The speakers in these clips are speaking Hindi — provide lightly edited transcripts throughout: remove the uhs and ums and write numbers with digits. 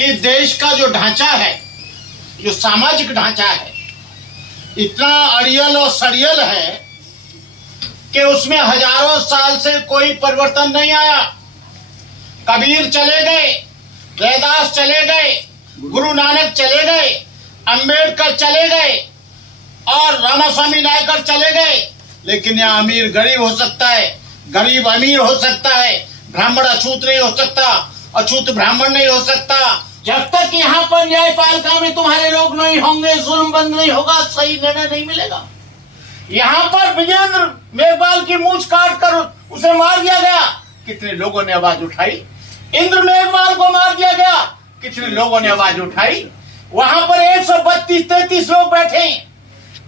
कि देश का जो ढांचा है, जो सामाजिक ढांचा है, इतना अड़ियल और सड़ियल है कि उसमें हजारों साल से कोई परिवर्तन नहीं आया। कबीर चले गए, रैदास चले गए, गुरु नानक चले गए, अंबेडकर चले गए और रामास्वामी नायकर चले गए, लेकिन यहाँ अमीर गरीब हो सकता है, गरीब अमीर हो सकता है, ब्राह्मण अछूत नहीं हो सकता, अछूत ब्राह्मण नहीं हो सकता। जब तक यहाँ पर न्यायपालिका में तुम्हारे लोग नहीं होंगे, जुल्म बंद नहीं होगा, सही निर्णय नहीं मिलेगा। यहाँ पर विजेंद्र मेघवाल की मूंछ काट कर उसे मार दिया गया, कितने लोगों ने आवाज उठाई। इंद्र मेघवाल को मार दिया गया, कितने लोगों ने आवाज उठाई। वहां पर 132-33 लोग बैठे,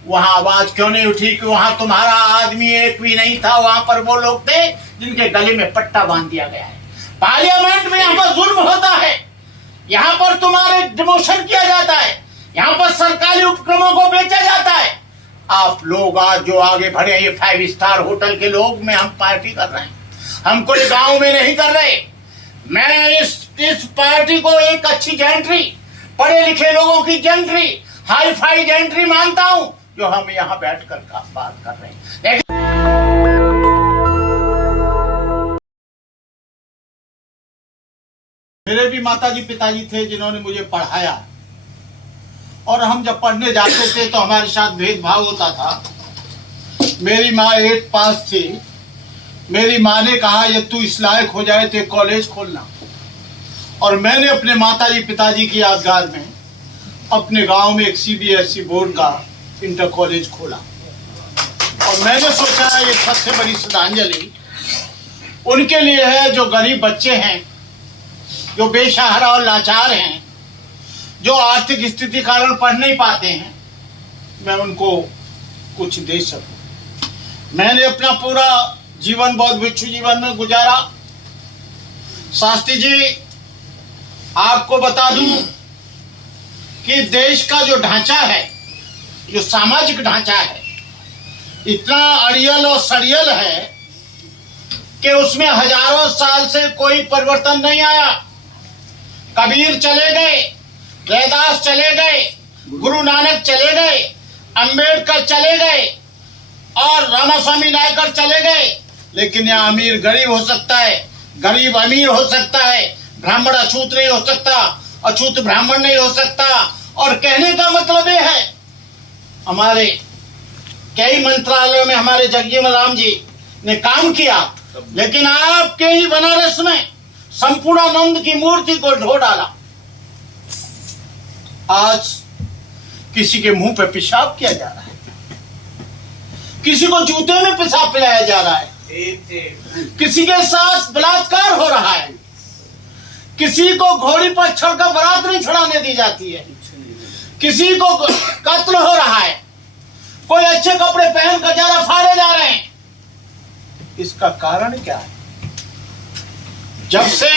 वहां आवाज क्यों नहीं उठी कि वहां तुम्हारा आदमी एक भी नहीं था। वहां पर वो लोग थे जिनके गले में पट्टा बांध दिया गया है। पार्लियामेंट में यहाँ पर जुल्म होता है, यहाँ पर तुम्हारे डिमोशन किया जाता है, यहाँ पर सरकारी उपक्रमों को बेचा जाता है। आप लोग आज जो आगे बढ़े, ये 5 स्टार होटल के लोग में हम पार्टी कर रहे हैं, हम कोई गांव में नहीं कर रहे। मैं इस पार्टी को एक अच्छी जेंट्री, पढ़े लिखे लोगों की जेंट्री, हाई फाई जेंट्री मानता हूं, जो हम यहाँ बैठकर बात कर रहे हैं। मेरे भी माताजी पिताजी थे जिन्होंने मुझे पढ़ाया, और हम जब पढ़ने जाते थे तो हमारे साथ भेदभाव होता था। मेरी माँ 8 पास थी, मेरी माँ ने कहा ये तू इस लायक हो जाए तो कॉलेज खोलना, और मैंने अपने माताजी पिताजी की यादगार में अपने गांव में एक CBSE बोर्ड का इंटर कॉलेज खोला। और मैंने सोचा ये सबसे बड़ी श्रद्धांजलि उनके लिए है जो गरीब बच्चे हैं, जो बेसहारा और लाचार हैं, जो आर्थिक स्थिति कारण पढ़ नहीं पाते हैं, मैं उनको कुछ दे सकूं। मैंने अपना पूरा जीवन बौद्ध भिक्षु जीवन में गुजारा। शास्त्री जी, आपको बता दूं कि देश का जो ढांचा है, जो सामाजिक ढांचा है, इतना अड़ियल और सड़ियल है कि उसमें हजारों साल से कोई परिवर्तन नहीं आया। कबीर चले गए, रैदास चले गए, गुरु नानक चले गए, अंबेडकर चले गए और रामास्वामी नायकर चले गए, लेकिन यहाँ अमीर गरीब हो सकता है, गरीब अमीर हो सकता है, ब्राह्मण अछूत नहीं हो सकता, अछूत ब्राह्मण नहीं हो सकता। और कहने का मतलब ये है, हमारे कई मंत्रालयों में हमारे जगजीवन राम जी ने काम किया, लेकिन आपके ही बनारस में संपूर्णानंद की मूर्ति को ढो डाला। आज किसी के मुंह पे पेशाब किया जा रहा है, किसी को जूते में पेशाब पिलाया जा रहा है, किसी के साथ बलात्कार हो रहा है, किसी को घोड़ी पर चढ़कर बारात नहीं चढ़ाने दी जाती है, किसी को कत्ल हो रहा है, कोई अच्छे कपड़े पहनकर जा रहा, फाड़े जा रहे हैं। इसका कारण क्या है? जब से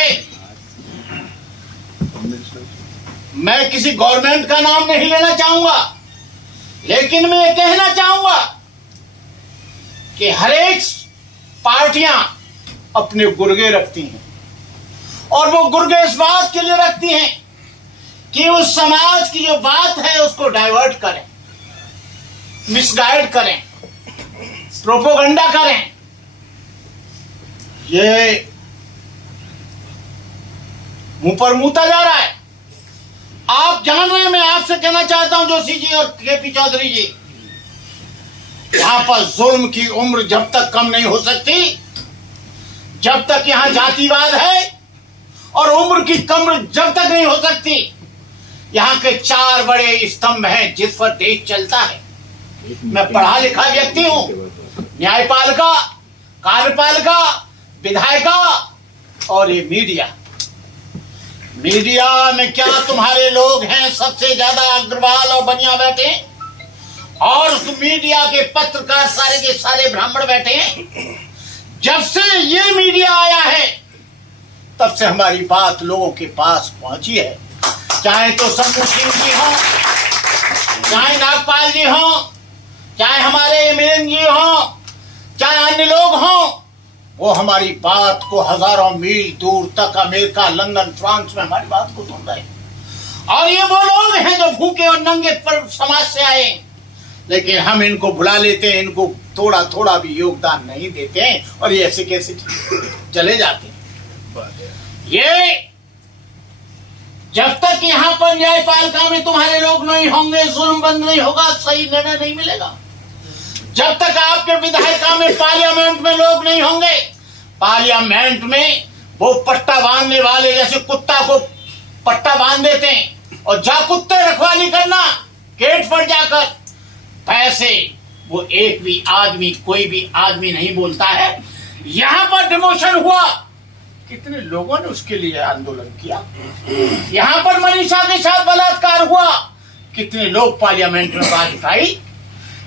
मैं किसी गवर्नमेंट का नाम नहीं लेना चाहूंगा, लेकिन मैं ये कहना चाहूंगा कि हर एक पार्टियां अपने गुर्गे रखती हैं, और वो गुर्गे इस बात के लिए रखती हैं कि उस समाज की जो बात है उसको डाइवर्ट करें, मिसगाइड करें, प्रोपोगंडा करें। ये मुंह पर मुंहता जा रहा है। आप जान रहे हैं, मैं आपसे कहना चाहता हूं जोशी जी और KP चौधरी जी, यहां पर जुल्म की उम्र जब तक कम नहीं हो सकती, जब तक यहां जातिवाद है, और उम्र की कम्र जब तक नहीं हो सकती। यहाँ के 4 बड़े स्तंभ हैं जिस पर देश चलता है। मैं पढ़ा लिखा व्यक्ति हूँ, न्यायपालिका, कार्यपालिका, विधायिका और ये मीडिया। मीडिया में क्या तुम्हारे लोग हैं सबसे ज्यादा अग्रवाल और बनिया बैठे, और उस मीडिया के पत्रकार सारे के सारे ब्राह्मण बैठे हैं। जब से ये मीडिया आया है तब से हमारी बात लोगों के पास पहुंची है। चाहे तो शंभू सिंह जी हो, चाहे नागपाल जी हो, चाहे हमारे एमएन जी हो, चाहे अन्य लोग हों, वो हमारी बात को हजारों मील दूर तक अमेरिका, लंदन, फ्रांस में हमारी बात को सुन रहे हैं। और ये वो लोग हैं जो भूखे और नंगे पर समाज से आए, लेकिन हम इनको भुला लेते हैं, इनको थोड़ा थोड़ा भी योगदान नहीं देते हैं और ये ऐसे कैसे चले जाते हैं। ये जब तक यहाँ पर न्यायपालिका में तुम्हारे लोग नहीं होंगे, जुल्म बंद नहीं होगा, सही निर्णय नहीं मिलेगा। जब तक आपके विधायिका में, पार्लियामेंट में लोग नहीं होंगे, पार्लियामेंट में वो पट्टा बांधने वाले जैसे कुत्ता को पट्टा बांध देते हैं और जा कुत्ते रखवाली करना गेट पर जाकर, पैसे वो एक भी आदमी, कोई भी आदमी नहीं बोलता है। यहां पर डिमोशन हुआ, कितने लोगों ने उसके लिए आंदोलन किया। यहां पर मनीषा के साथ बलात्कार हुआ, कितने लोग पार्लियामेंट में आवाज उठाई।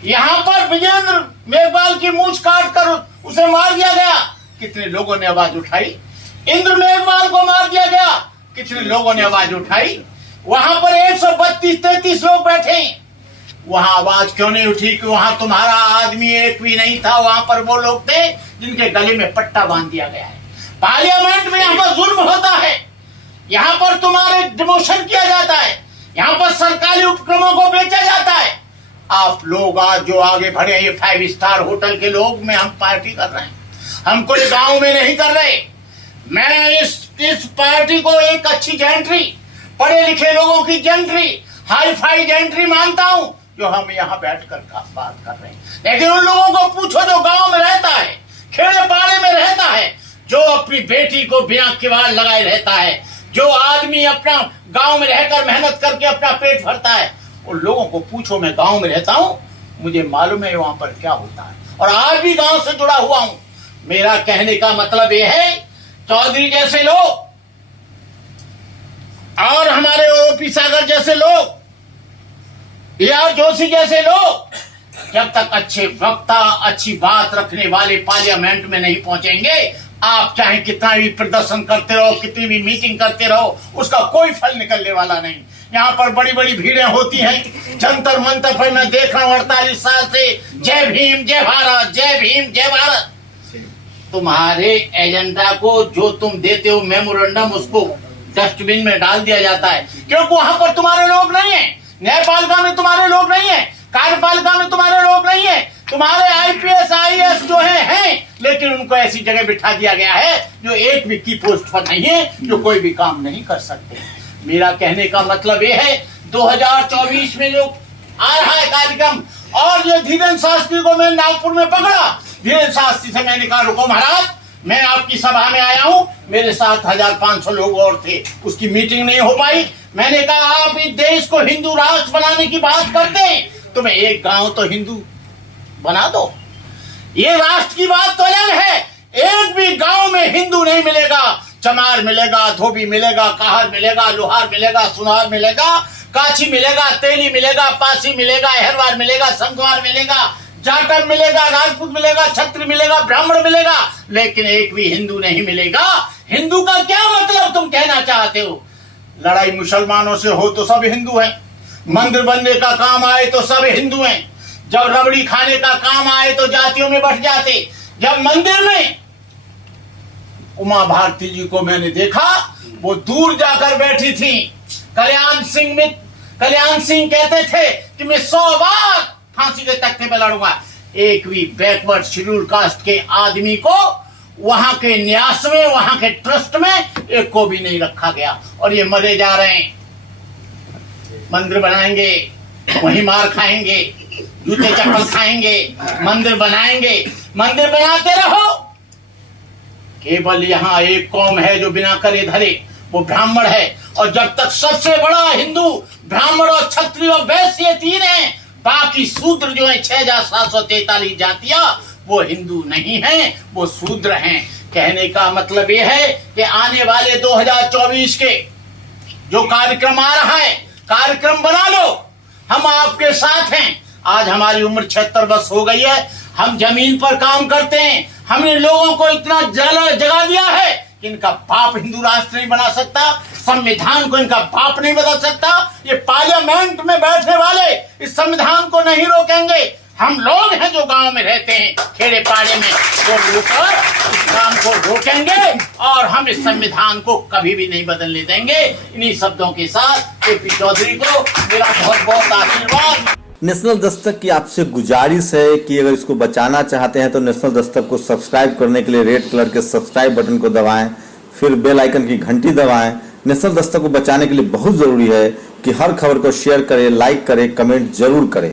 यहां पर विजेंद्र मेघवाल की मूंछ काट कर उसे मार दिया गया, कितने लोगों ने आवाज उठाई। इंद्र मेघवाल को मार दिया गया, कितने लोगों ने आवाज उठाई। वहां पर 132-33 लोग बैठे, वहां आवाज क्यों नहीं उठी कि वहां तुम्हारा आदमी एक भी नहीं था। वहां पर वो लोग थे जिनके गले में पट्टा बांध दिया गया है। पार्लियामेंट में यहाँ पर जुल्म होता है, यहाँ पर तुम्हारे डिमोशन किया जाता है, यहाँ पर सरकारी उपक्रमों को बेचा जाता है। आप लोग आज जो आगे बढ़े, ये 5 स्टार होटल के लोग में हम पार्टी कर रहे हैं, हम कोई गांव में नहीं कर रहे। मैं इस पार्टी को एक अच्छी जेंट्री, पढ़े लिखे लोगों की जेंट्री, हाई फाई जेंट्री मानता हूं, जो हम यहाँ बैठकर बात कर रहे हैं। लेकिन उन लोगों को पूछो जो गांव में रहता है, खेड़े पाड़े में रहता है, जो अपनी बेटी को बिना किवाड़ लगाए रहता है, जो आदमी अपना गांव में रहकर मेहनत करके अपना पेट भरता है, उन लोगों को पूछो। मैं गांव में रहता हूं, मुझे मालूम है वहां पर क्या होता है, और आज भी गांव से जुड़ा हुआ हूं। मेरा कहने का मतलब यह है, चौधरी जैसे लोग और हमारे ओपी सागर जैसे लोग, AR जोशी जैसे लोग, जब तक अच्छे वक्ता, अच्छी बात रखने वाले पार्लियामेंट में नहीं पहुंचेंगे, आप चाहे कितना भी प्रदर्शन करते रहो, कितनी भी मीटिंग करते रहो, उसका कोई फल निकलने वाला नहीं। यहाँ पर बड़ी बड़ी भीड़ें होती हैं, जंतर मंतर पर मैं देख रहा हूँ 48 साल से, जय भीम जय भारत, जय भीम जय भारत। तुम्हारे एजेंडा को जो तुम देते हो मेमोरेंडम, उसको डस्टबिन में डाल दिया जाता है, क्योंकि वहां पर तुम्हारे लोग नहीं है। न्यायपालिका में तुम्हारे लोग नहीं है, कार्यपालिका में तुम्हारे लोग नहीं है। तुम्हारे IPS IAS जो हैं, लेकिन उनको ऐसी जगह बिठा दिया गया है जो एक भी की पोस्ट पर नहीं है, जो कोई भी काम नहीं कर सकते। मेरा कहने का मतलब ये है, 2024 में जो आ रहा है कार्यक्रम, और ये धीरेन्द्र शास्त्री को मैं नागपुर में पकड़ा। धीरेन्द्र शास्त्री से मैंने कहा, रुको महाराज, मैं आपकी सभा में आया हूं, मेरे साथ 1500 लोग और थे, उसकी मीटिंग नहीं हो पाई। मैंने कहा, आप इस देश को हिंदू राष्ट्र बनाने की बात करते हैं, तुम्हें एक गांव तो हिंदू बना दो। ये राष्ट्र की बात तो अलग है, एक भी गांव में हिंदू नहीं मिलेगा। चमार मिलेगा, धोबी मिलेगा, काहर मिलेगा, लोहार मिलेगा, सुनार मिलेगा, काछी मिलेगा, तेली मिलेगा, पासी मिलेगा, अहरवार मिलेगा, संगवार मिलेगा, जाटव मिलेगा, राजपूत मिलेगा, क्षत्रिय मिलेगा, ब्राह्मण मिलेगा, लेकिन एक भी हिंदू नहीं मिलेगा। हिंदू का क्या मतलब तुम कहना चाहते हो? लड़ाई मुसलमानों से हो तो सब हिंदू हैं, मंदिर बनने का काम आए तो सब हिंदू हैं, जब रबड़ी खाने का काम आए तो जातियों में बट जाते। जब मंदिर में उमा भारती जी को मैंने देखा, वो दूर जाकर बैठी थी। कल्याण सिंह कहते थे कि मैं 100 बार फांसी के तख्ते पे लड़ूंगा। एक भी बैकवर्ड शेड्यूल कास्ट के आदमी को वहां के न्यास में, वहां के ट्रस्ट में एक को भी नहीं रखा गया, और ये मरे जा रहे हैं। मंदिर बनाएंगे, वहीं मार खाएंगे, जूते चप्पल खाएंगे, मंदिर बनाएंगे, मंदिर बनाते रहो। केवल यहाँ एक कौम है जो बिना करे धरे, वो ब्राह्मण है, और जब तक सबसे बड़ा हिंदू ब्राह्मण और क्षत्रिय और वैश्य ये 3 हैं, बाकी शूद्र जो है 6743 जातियां, वो हिंदू नहीं हैं, वो शूद्र हैं। कहने का मतलब ये है कि आने वाले 2024 के जो कार्यक्रम आ रहा है, कार्यक्रम बना लो, हम आपके साथ हैं। आज हमारी उम्र 76 वर्ष हो गई है, हम जमीन पर काम करते हैं। हमने लोगों को इतना जगा दिया है कि इनका बाप हिंदू राष्ट्र नहीं बना सकता, संविधान को इनका बाप नहीं बदल सकता। ये पार्लियामेंट में बैठने वाले इस संविधान को नहीं रोकेंगे। हम लोग हैं जो गांव में रहते हैं, खेड़े पाड़े में, वो मिलकर इस काम को रोकेंगे और हम इस संविधान को कभी भी नहीं बदलने देंगे। इन्हीं शब्दों के साथ केपी चौधरी को मेरा बहुत बहुत आशीर्वाद। नेशनल दस्तक की आपसे गुजारिश है कि अगर इसको बचाना चाहते हैं तो नेशनल दस्तक को सब्सक्राइब करने के लिए रेड कलर के सब्सक्राइब बटन को दबाएं, फिर बेल आइकन की घंटी दबाएं। नेशनल दस्तक को बचाने के लिए बहुत जरूरी है कि हर खबर को शेयर करें, लाइक करें, कमेंट जरूर करें।